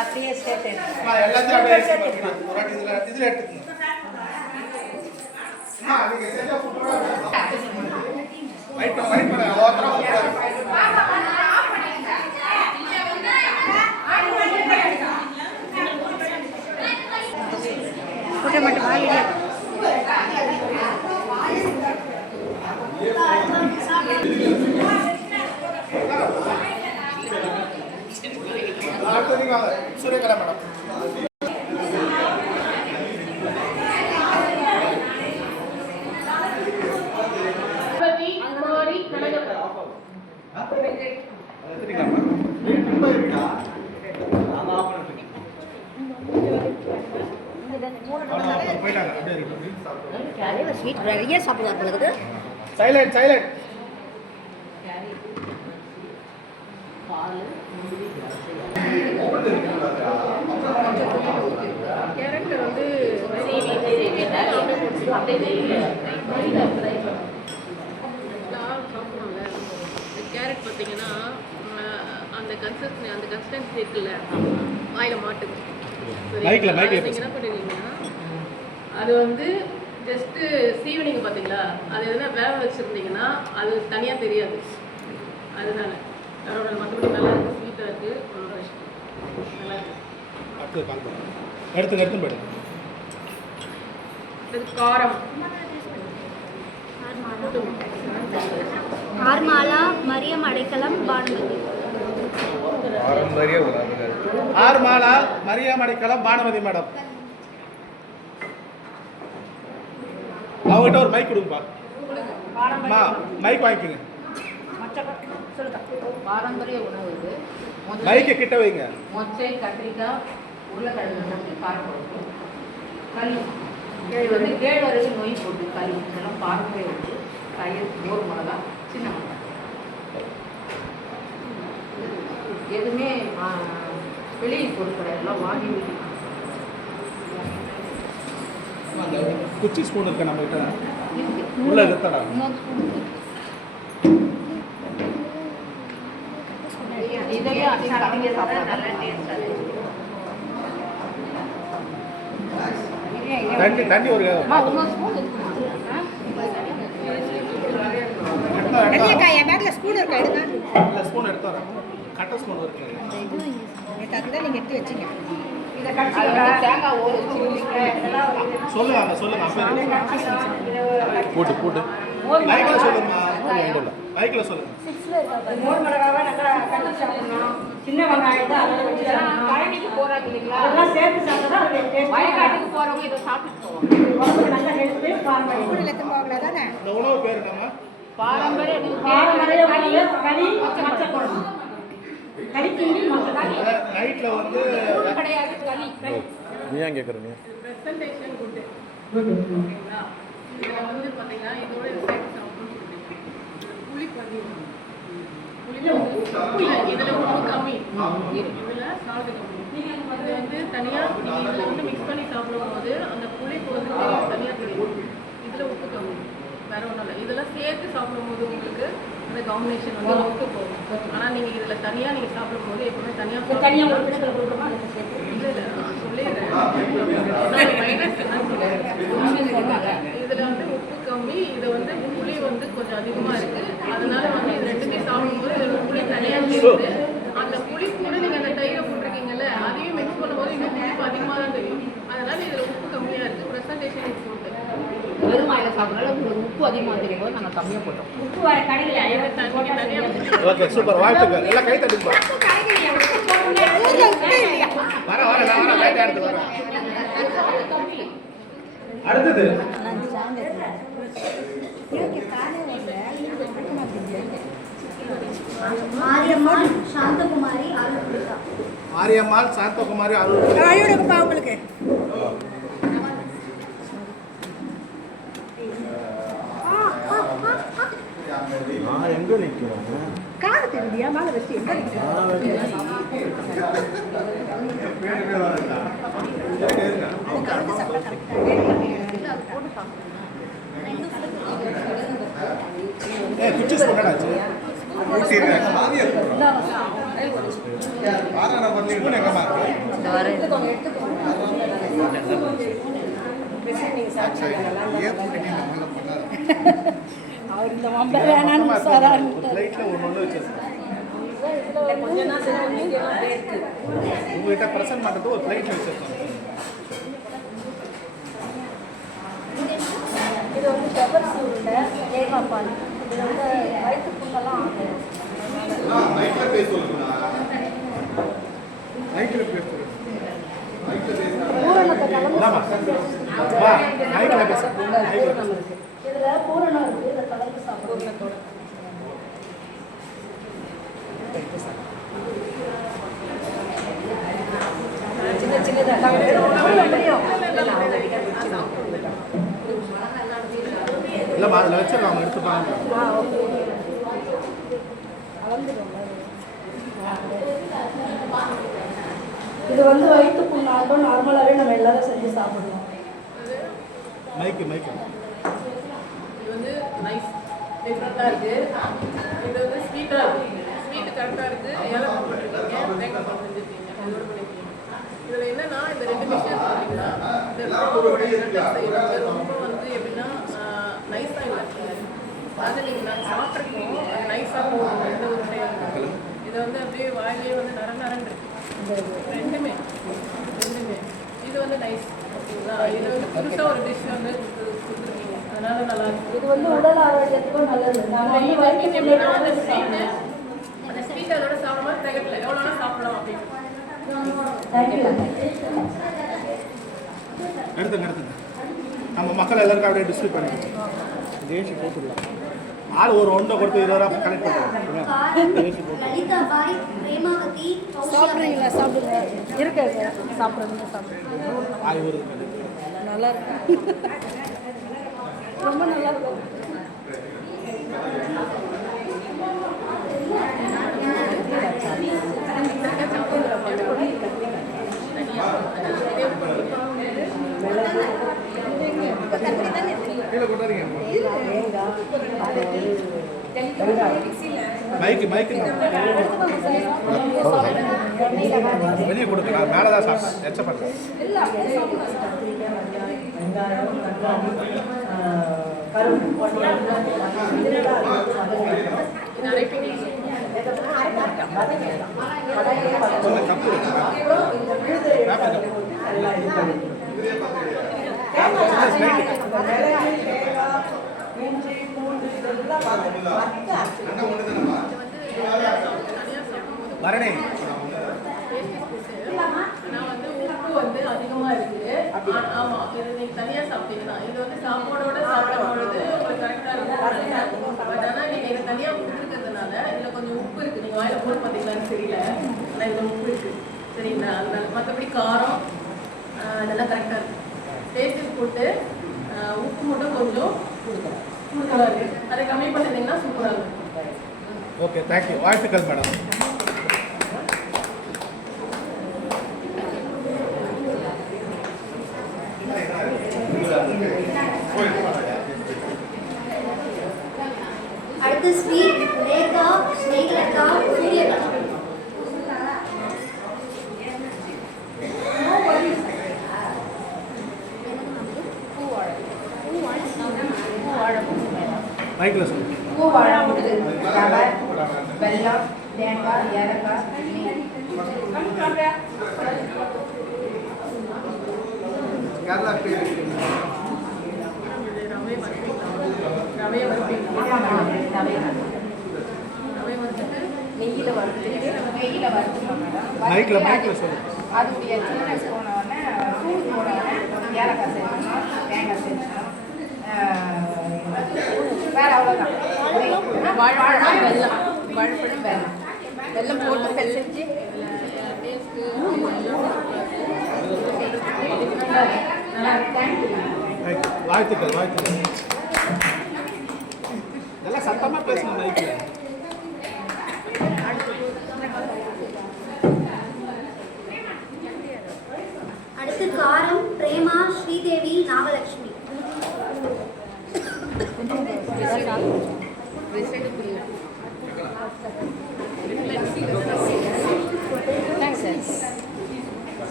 அப்படியே ஸ்டேட் எல்லாத்தையும் அப்படியே ஒரு வாட்டி இதில் எடுத்துக்கணும். நீங்கள் செஞ்ச ஃபுட்டோட ரைட் பண்ண ஓத்தரம் ஃபுட்டை மட்டும் வாங்கி சூரியகலா மேடம் ஸ்வீட் நிறைய சாப்பிடுவாங்க. சைலண்ட் சைலண்ட் கேரட் வந்து கேரட் பார்த்தீங்கன்னா அந்த கன்சிஸ்டன்சி இருக்குல்ல வாயில மாட்டுது. என்ன பண்ணுவீங்கன்னா அது வந்து ஜஸ்ட்டு சீவனிங் பார்த்தீங்களா, அது எதுனா வேக வச்சுருந்தீங்கன்னா அது தனியாக தெரியாது. அதனால அதோட மற்றபடி நல்லா இருக்குது, ஸ்வீட்டாக இருக்குது, நல்லா இருக்குது. எடுத்து போய்டு. காரம் ஆர்மாலா மரியம் அடைக்கலம் பானுமதி. ஆர்மாலா மரியம் அடைக்கலம் பானுமதி மேடம். அவங்ககிட்ட ஒரு மைக் கொடுங்கப்பா. மைக் வாங்கிக்கோங்க. பாரம்பரிய உணவு இது. மைக்கை கிட்ட வைங்க. மொச்சை, கத்திரிக்காய், உருளைக்கிழங்கு, காரக்குழம்பு, களி. இது வந்து கேழ்வரகு நொய் போட்டு களி. இதெல்லாம் பாரம்பரிய உணவு. தயிர், மோர் மிளகா, சின்ன மிளகா. எதுவுமே வெளியே பொருட்கள் எல்லாம் வாங்கி அந்த குச்சி ஸ்பூன் இருக்க நம்ம கிட்ட உள்ள இருக்கடா. இதெல்லாம் நீங்க சாப்பிட நல்ல டேஸ்டா இருக்கு. தண்ணி ஒரு ஸ்பூன் ஸ்பூன் எடுத்து வரேன். கட்ட ஸ்பூன் இருக்கு. நீங்க எடுத்து வச்சுங்க. சொல்லுங்க போட்டு மைக்ல சொல்லுங்க. மைக்ல சொல்லுங்க. மோர் மிளகாவை நல்லா கட்டி சாப்பிடணும். சின்ன வெங்காயத்தை அதோட வச்சு கழனிக்கு போறாங்க இல்லைங்களா, அதெல்லாம் சேர்த்து சாப்பிட்டா வயக்காட்டுக்கு போறவங்க இதை சாப்பிட்டு போவாங்க. உடம்புக்கு நல்ல ஹெல்த்து. பாரம்பரிய போகல தானே. இந்த உணவு பேர் என்னம்மா? பாரம்பரிய களி, மொச்சை குழம்பு, களி கிண்டி மொச்சை களி. நைட்ல வந்து கிடையாது களி. நீ ஏன் கேட்குறீங்க? Presentation good. ஓகேங்களா? இதில் வந்து பார்த்தீங்கன்னா இதோட சேர்த்து சாப்பிடணும்னு சொல்லிட்டு புளி பதிவு. இதில் உப்பு கம்மி, இதில் சால்ட் கம்மி. இது வந்து தனியாக நீங்கள் இதில் வந்து மிக்ஸ் பண்ணி சாப்பிடும்போது அந்த புளிப்பு வந்து தனியாக தெரியும். இதில் உப்பு கம்மி, வேற ஒன்றும் இல்லை. இதெல்லாம் சேர்த்து சாப்பிடும்போது உங்களுக்கு அந்த காம்பினேஷன் வந்து ஒத்து போகும். ஆனால் நீங்கள் இதில் தனியாக நீங்கள் சாப்பிடும்போது எப்பவுமே தனியாக இல்லை நான் சொல்லிடுறேன். இதில் வந்து உப்பு கம்மி, இதை வந்து புளி வந்து கொஞ்சம் அதிகமாக இருக்குது. அதனால வந்து இது ரெண்டுமே சாப்பிடும்போது இதில் புளி தனியாக தெரியுது. அந்த புளி கூட நீங்கள் அந்த தயிரை போட்டிருக்கீங்கல்ல, அதையும் மிக்ஸ் பண்ணும்போது இன்னும் புளிப்பு அதிகமாக தான் தெரியும். அதனால இதில் உப்பு கம்மியாக இருக்குது. ப்ரெசன்டேஷன் இது போட்டு வெறும் வாயில சாப்பிட்றதால உங்களுக்கு உப்பு அதிகமாக தெரியும் போது நாங்கள் கம்மியாக போட்டோம். உப்பு வர கடையில் தனியாக. Okay super. வாழ்த்துக்கள். எல்லாம் கை தட்டுப்பா. அடுத்தது மாரியம்மாள் சாந்தகுமாரி அருள்பிரியா. மாரியம்மாள் சாந்தகுமாரி அருள்பிரியா. உங்களுக்கு நான் எங்கே நிற்கிறேன்? காது தெரியா மேலே வச்சு எங்கே குச்சி சொன்னாச்சு. ஸ்பூன் எங்கம்மா இருக்கு? அவர் இந்த வம்ப வேணான்னு சொல்றாரு. பிளேட்ல ஒன்று வச்சிருக்கேன். உங்ககிட்ட ப்ரெசென்ட் பண்ணுறது ஒரு பிளேட்ல வச்சிருக்கேன். இது வந்து பெப்பர் சூருண்டை, தேங்காய் பால். இது வந்து வயிற்று புண்ணெல்லாம் ஆகும். லைட்டில் பேச சொல்லுங்க. லைட்டில் பேச சொல்லுங்க. பூரணத்தை கலந்து வா லைட்டில் பேச. இதுல பூரணம் இருக்கு, இதை கலந்து சாப்பிடுறதோட சின்ன சின்னதாக இல்லைம்மா அதில் வச்சிடலாம், அவங்க எடுத்துப்பாங்க. இது வந்து வயிற்று புண்ணாகும். நார்மலாகவே நம்ம எல்லாரும் செஞ்சு சாப்பிடுவோம். மைக்கு இது வந்து நைஸ் டிஃப்ரெண்ட்டாக இருக்குது. இது வந்து ஸ்வீட்டாக இருக்குது. ஸ்வீட்டு கரெக்டாக இருக்குது. ஏலக்காய் போட்டிருக்கீங்க, தேங்காய் பால் செஞ்சுருக்கீங்க, அதோட பண்ணிருக்கீங்க. இதில் என்னன்னா இந்த 2 விஷயம் சொல்றீங்களா, இந்த பாலோட இரட்டை செய்கிறது ரொம்ப வந்து எப்படின்னா நைஸாக இல்லை. அது நீங்கள் சாப்பிட்ருக்கோம், நைஸாக போகும் எந்த ஒரு டைம். இதை வந்து அப்படியே வாயிலே வந்து நரநரன்னு இருக்கு. ரெண்டுமே இது வந்து நைஸ். ஓகேங்களா? இது வந்து புதுசாக ஒரு டிஷ் வந்து கொடுத்துருக்கீங்க, அதனால நல்லா இருக்கு. இது வந்து உடல் ஆரோக்கியத்துக்கும் நல்லது. நம்ம வந்து வயிற்று எப்படின்னா அந்த ஸ்வீட் அதோட சாப்பிடும்போது திகட்டல, எவ்வளோ வேணால் சாப்பிடலாம் அப்படின்னு. எடுத்துங்க. நம்ம மக்கள் எல்லாருக்கும் அப்படியே டிஸ்ட்ரிபியூட் பண்ணி தேசி போட்டுடலாம். ஆள் ஒரு 1 கொடுத்து 20 ரூபா கலெக்ட் பண்ணுறோம். லலிதாபாய், பிரேமாவதி, சாப்பிட்றீங்களா? சாப்பிடுங்க. இருக்காது சாப்பிட்றதுங்க சாப்பிடுங்க. ஆய் வருது. நல்லா இருக்கு, ரொம்ப நல்லா இருக்கும். கீழே கொண்டாதீங்க. மைக்கு வெளியே கொடுக்கலாம். மேலே தான் சாப்பிட்டேன், எச்சப்பட்டேன். கப்பு வரணே. ஆனால் வந்து உப்பு வந்து அதிகமாக இருக்குது. ஆமாம், இது நீங்கள் தனியாக சாப்பிட்டீங்கன்னா இது வந்து சாப்பாடோட சாப்பிடும்பொழுது உங்களுக்கு கரெக்டாக இருக்கும். பட் ஆனால் நீங்கள் இதை தனியாக கொடுத்துருக்கிறதுனால இதில் கொஞ்சம் உப்பு இருக்குது. நீங்கள் வாயில் போட்டு பார்த்தீங்களான்னு தெரியல, ஆனால் இதில் உப்பு இருக்குது. சரிங்களா? அதனால மற்றபடி காரம் இதெல்லாம் கரெக்டாக இருக்குது. டேஸ்ட்டு போட்டு உப்பு மட்டும் கொஞ்சம் கொடுக்கலாம் இருக்குது. அதை கம்மி பண்ணிட்டீங்கன்னா சூப்பராக இருக்கும். Okay, thank you. வாழ்த்துக்கள் மேடம். அடுத்து ஸ்வீட் லேகா, ஸ்னேகலதா, சூரியகலா. மைக்கில் சொல்லு. பூவாழமுத்து, ரவை, வெல்லம், தேங்காய், ஏலக்காய், நெய். கேரளா பேர் ரவையை வறுப்பீங்களா? ரவை வறுத்துட்டு நெய்யில் வறுத்துக்கோங்க மேடம். மைக்கில் சொல்லு. அதோடைய சீனஸ் போனோடனே சூடு போனோடனே ஏலக்காய் சேர்க்கணும், தேங்காய் சேர்க்கணும். வேறு அவ்வளோதான். வாழைப்பழம், வெல்லம், வாழைப்பழம், வெல்லம். வெல்லம் போட்டு பெசஞ்சு வாழ்த்துக்கள். இதெல்லாம் சத்தமாக பேசணும் மைக்கில். அடுத்து காரம் பிரேமா, ஸ்ரீதேவி, நாகலட்சுமி.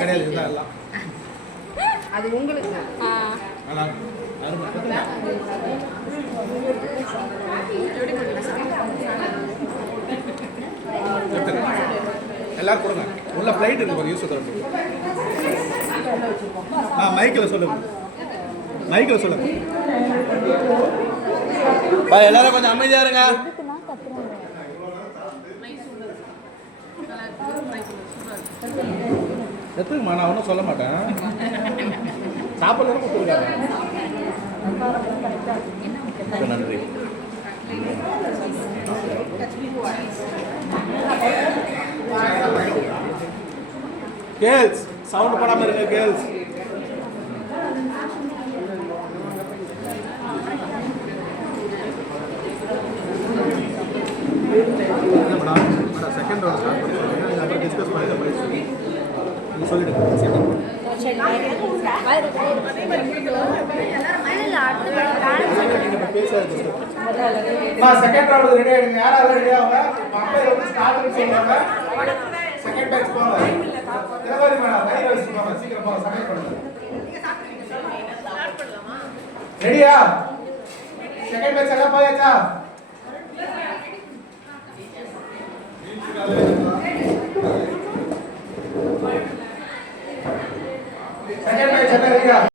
அதெல்லாம் கிடையாது, இதுதான் எல்லாம். அது உங்களுக்கு நல்லா இருக்கும். அருமை. எடுத்துங்க. எல்லாரும் கொடுங்க. உள்ள பிளைட் இருக்கு பாரு, யூஸ் தரப்பு. மைக்கில் சொல்லுங்க. மைக்கில் சொல்லுங்க. எல்லாரும் கொஞ்சம் அமைதியா இருங்க. எத்துக்குமா, நான் ஒன்றும் சொல்ல மாட்டேன். சாப்பாடு கொடுத்துருக்காங்க. நன்றி. கேர்ள்ஸ் சவுண்ட் போடாம இருங்க கேர்ள்ஸ். செகண்ட் ரவுண்ட் ஸ்டார்ட் பண்ணுங்க. அப்புறம் டிஸ்கஸ் பண்ணி பிரைஸ் நீ சொல்லிடுங்க. செகண்ட் ரவுண்ட் ரெடி ஆயிடுங்க. யாராவது ரெடி ஆகுங்க. மக்கள் வந்து ஸ்டார்ட் சொல்லுவாங்க. செகண்ட் பேட்ச் போங்க. தினகரி மேடம் கையில வச்சுக்கோங்க. சீக்கிரம் போங்க. சப்மிட் பண்ணுங்க. ரெடியா? செகண்ட் பேட்ச் எல்லாம் போயாச்சா? செகண்ட் பேட்ச் எல்லாம் ரெடியா?